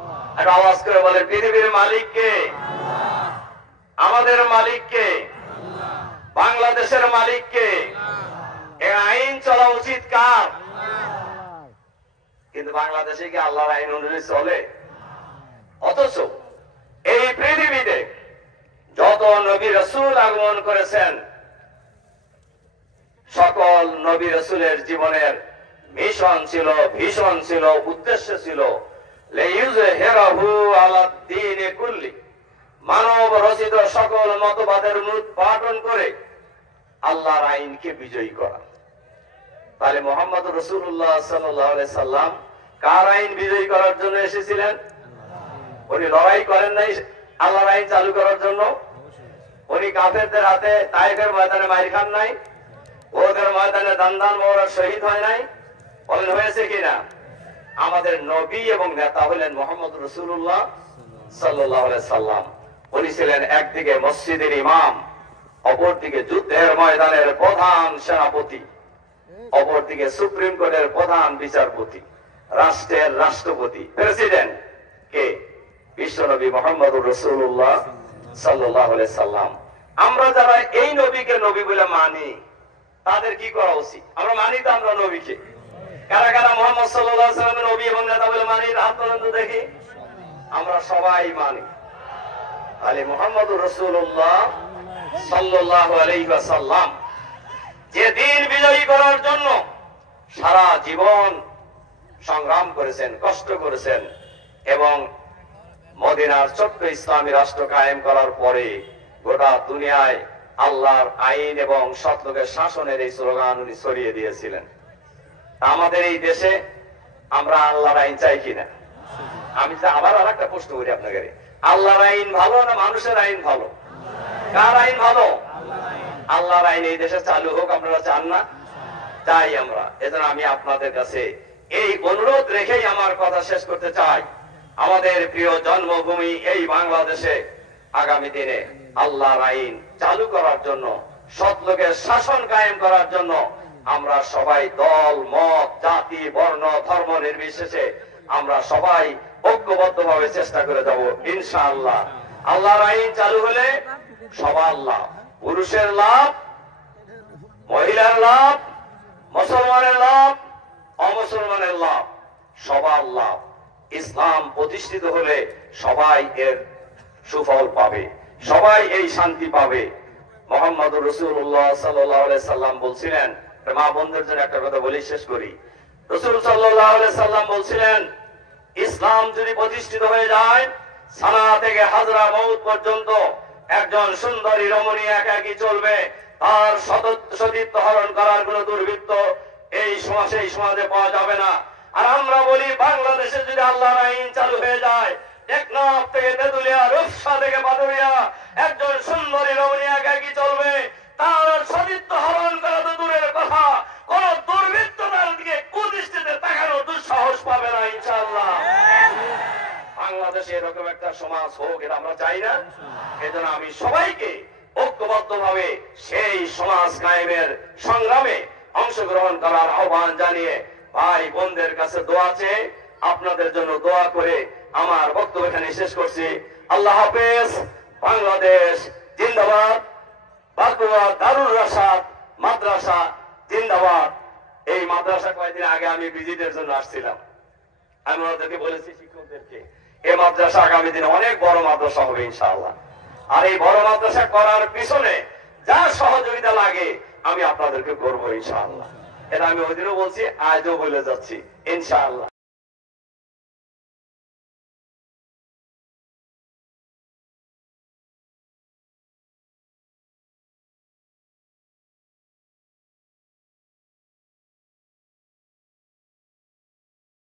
একটা আওয়াজ করে বলে পৃথিবীর মালিক কে? আমাদের মালিক কে? বাংলাদেশের মালিক কে? এই আইন চলা উচিত কার? কিন্তু বাংলাদেশে কি আল্লাহর আইন অনুযায়ী চলে? অথচ এই পৃথিবীতে যত নবী রাসূল আগমন করেছেন, সকল নবী রাসূলের জীবনের মিশন ছিল, ভীষণ ছিল, উদ্দেশ্য ছিল লিইয়ুযহিরাহু আলা দ্বীনি কুল্লি, মানব রচিত সকল মতবাদের উৎপাটন করে আল্লাহর আইনকে বিজয়ী করা। তাহলে মুহাম্মদ রাসূলুল্লাহ সাল্লাল্লাহু আলাইহি সাল্লাম কার আইন বিজয়ী করার জন্য এসেছিলেন? উনি লড়াই করেন নাই আল্লাহর আইন চালু করার জন্য? উনি কাফেরদের হাতে তায়েফের ময়দানে মাইর খান নাই? ওদের ময়দানে দান মোহরা শহীদ হয় নাই? বলেন হয়েছে কিনা? আমাদের নবী এবং নেতা হলেন মুহাম্মদ রাসূলুল্লাহ সাল্লাল্লাহু আলাইহি সাল্লাম। উনি ছিলেন একদিকে মসজিদের ইমাম, অপরদিকে যুদ্ধের ময়দানের প্রধান সেনাপতি, অপরদিকে সুপ্রিম কোর্টের প্রধান বিচারপতি, রাষ্ট্রের রাষ্ট্রপতি, প্রেসিডেন্ট কে? বিশ্বনবী মুহাম্মদ রাসূলুল্লাহ সাল্লাল্লাহু আলাইহি সাল্লাম। আমরা যারা এই নবীকে নবী বলে মানি, তাদের কি করা উচিত? আমরা মানি তো আমরা নবীকে। কারা কারা মুহাম্মদ সাল্লাল্লাহু আলাইহি সাল্লামের নবী এবং নেতা বলে মানি? হাত তোলেন তো দেখি। আমরা সবাই মানি। তাহলে মুহাম্মদ রাসূলুল্লাহ সাল্লাল্লাহু আলাইহি ওয়াসাল্লাম যে দিন বিজয়ী করার জন্য সারা জীবন সংগ্রাম করেছেন, কষ্ট করেছেন, এবং মদিনার ছোট্ট ইসলামী রাষ্ট্র কায়েম করার পরে গোটা দুনিয়ায় আল্লাহর আইন এবং সৎ লোকের শাসনের এই স্লোগান উনি ছড়িয়ে দিয়েছিলেন। আমাদের এই দেশে আমরা আল্লাহর আইন চাই কিনা? আমি আবার আর একটা প্রশ্ন করি আপনাকে, আল্লাহর আইন ভালো না মানুষের আইন ভালো? কার আইন ভালো? আল্লাহর আইন এই দেশে চালু হোক আপনারা চান না? চাই আমরা। এজন্য আমি আপনাদের কাছে এই অনুরোধ রেখেই আমার কথা শেষ করতে চাই। আমাদের প্রিয় জন্মভূমি এই বাংলাদেশে আগামী দিনে আল্লাহর আইন চালু করার জন্য, সৎ লোকের শাসন কায়েম করার জন্য আমরা সবাই দল মত জাতি বর্ণ ধর্ম নির্বিশেষে আমরা সবাই ঐক্যবদ্ধভাবে চেষ্টা করে যাব ইনশাআল্লাহ। আল্লাহর আইন চালু হলে সবার লাভ, পুরুষের লাভ, মহিলার লাভ, মুসলমানের লাভ, অমুসলমানের লাভ, সবার লাভ। ইসলাম প্রতিষ্ঠিত হলে সবাই এর সুফল পাবে, সবাই এই শান্তি পাবে। মুহাম্মদ রাসূলুল্লাহ সাল্লাল্লাহু আলাইহি সাল্লাম বলছিলেন, মা বোনদের জন্য একটা কথা বলে শেষ করি। রাসূল সাল্লাল্লাহু আলাইহি সাল্লাম বলছিলেন, ইসলাম যদি প্রতিষ্ঠিত হয়ে যায়, সানা থেকে হাজরা মউত পর্যন্ত একজন সুন্দরী রমণী একাকী চলবে, তার সতীত্ব হরণ করার কোন দুর্বৃত্ত এই সমাজে পাওয়া যাবে না। আর আমরা বলি বাংলাদেশে যদি আল্লাহর আইন চালু হয়ে যায়, টেকনাফ থেকে তেতুলিয়া, রূপসা থেকে বাদুরিয়া একজন সুন্দরী রমণী একাকী চলবে, তার সতীত্ব হরণ করা তো দূরের কথা, কোন দুর্বৃত্ত তার দিকে কুদৃষ্টিতে তাকানোর দুঃসাহস পাবে না ইনশাআল্লাহ। বাংলাদেশে এরকম একটা সমাজ হোক, এটা আমরা চাই না? এজন্য আমি সবাইকে ঐক্যবদ্ধভাবে সেই সমাজ কায়েমের সংগ্রামে অংশগ্রহণ করার আহ্বান জানিয়ে ভাই বোনদের কাছে দোয়া চেয়ে আপনাদের জন্য দোয়া করে আমার বক্তব্য এখানে শেষ করছি। আল্লাহ হাফেজ। বাংলাদেশ জিন্দাবাদ। বাকুয়া দারুল রাশাদ মাদ্রাসা জিন্দাবাদ। এই মাদ্রাসা কয়েকদিন আগে আমি ভিজিটের জন্য আসছিলাম। আমি ওনাদেরকে বলেছি, শিক্ষকদেরকে, এই মাদ্রাসা আগামী দিনে অনেক বড় মাদ্রাসা হবে ইনশাআল্লাহ। আর এই বড় মাদ্রাসা করার পিছনে যা সহযোগিতা লাগে আমি আপনাদেরকে করবো ইনশাআল্লাহ। এটা আমি ওই দিনও বলছি, আজও বলে যাচ্ছি ইনশাআল্লাহ।